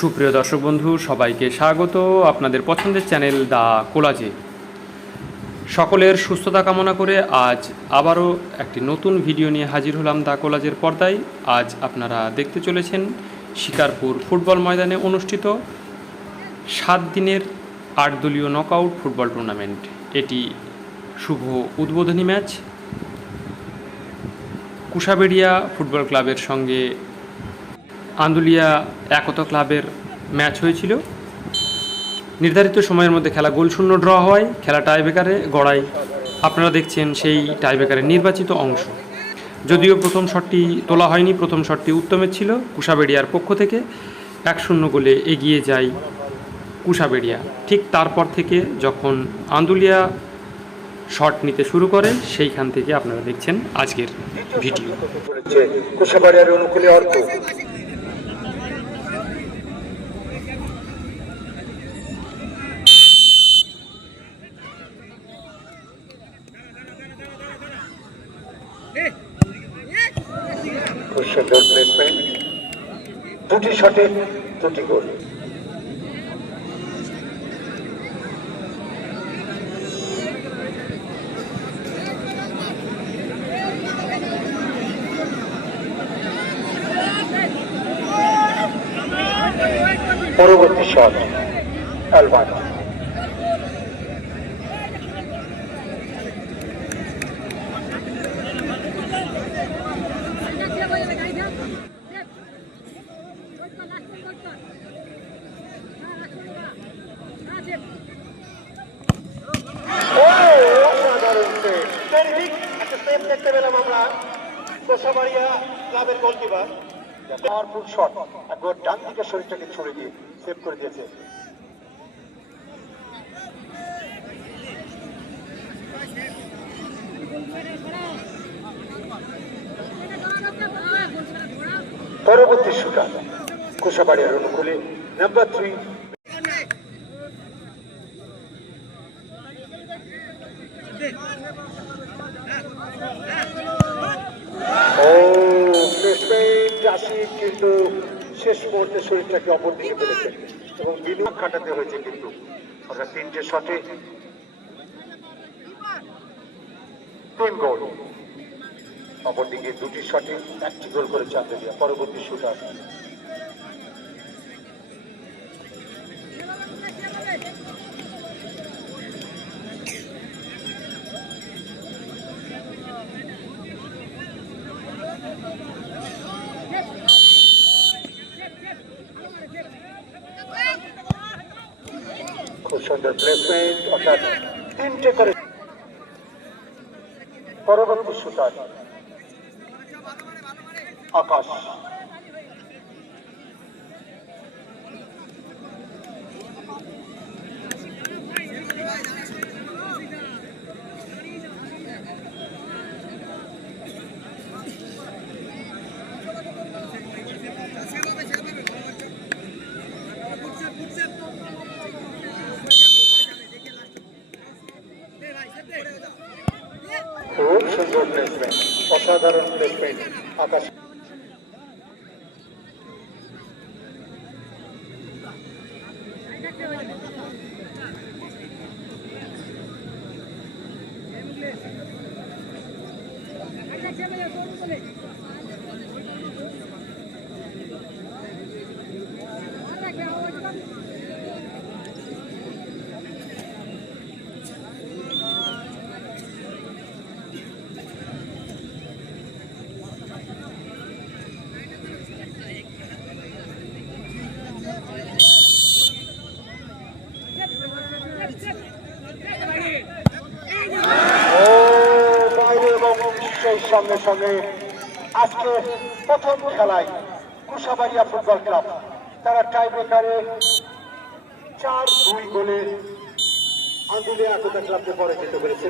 সুপ্রিয় দর্শক বন্ধু, সবাইকে স্বাগত। আপনাদের পছন্দের চ্যানেল দা কোলাজে। সকলের সুস্থতা কামনা করে আজ আবারও একটি নতুন ভিডিও নিয়ে হাজির হলাম দা কোলাজের পর্দায়। আজ আপনারা দেখতে চলেছেন শিকারপুর ফুটবল ময়দানে অনুষ্ঠিত সাত দিনের আট দলীয় নকআউট ফুটবল টুর্নামেন্ট। এটি শুভ উদ্বোধনী ম্যাচ। কুশাবেড়িয়া ফুটবল ক্লাবের সঙ্গে আন্দুলিয়া একতা ক্লাবের ম্যাচ হয়েছিল। নির্ধারিত সময়ের মধ্যে খেলা গোলশূন্য ড্র হয়, খেলা টাইব্রেকারে গড়ায় আপনারা দেখছেন সেই টাইব্রেকারের নির্বাচিত অংশ। যদিও প্রথম শটটি তোলা হয়নি, প্রথম শটটি উত্তমের ছিল কুশাবেড়িয়ার পক্ষ থেকে। এক শূন্য গোলে এগিয়ে যায় কুশাবেড়িয়া ঠিক তারপর থেকে যখন আন্দুলিয়া শট নিতে শুরু করে, সেইখান থেকে আপনারা দেখছেন আজকের ভিডিও। অনুকূলে অর্ক। দুটি শটে দুটি গোল। পরবর্তী শট আলবানো। টেরিফিক একটা save দেখতে পেলাম আমরা। কোষাবাড়িয়া ক্লাবের গোলকিপার পাওয়ারফুল শট একবার ডান দিকে শরীরটাকে ছড়ে দিয়ে সেভ করে দিয়েছে। পরবর্তী শুটার কোষাবাড়িয়ার অনুকূলে নাম্বার থ্রি ও আসি কিন্তু শেষ মুহূর্তে শরীরটাকে এবং বিনিয়োগ কাটাতে হয়েছে কিন্তু। আমরা তিনটে শটে তিন গোল। অপরদিকে দুটি শটে একটি গোল করে আন্তর্জাতিক পরবর্তী শুটার খুব সুন্দর প্লেসমেন্ট অর্থাৎ তিনটে করে পরবর্তী শুটার আকাশ খুব সুন্দর প্লেসমেন্ট অসাধারণ প্লেসমেন্ট আকাশ ও সঙ্গে সঙ্গে আজকে প্রথম খেলায় কুশাবাড়িয়া ফুটবল ক্লাব। তারা টাই ব্রেকারে চার দুই গোলে আন্দুলিয়া একতা ক্লাবকে পরাজিত করেছে।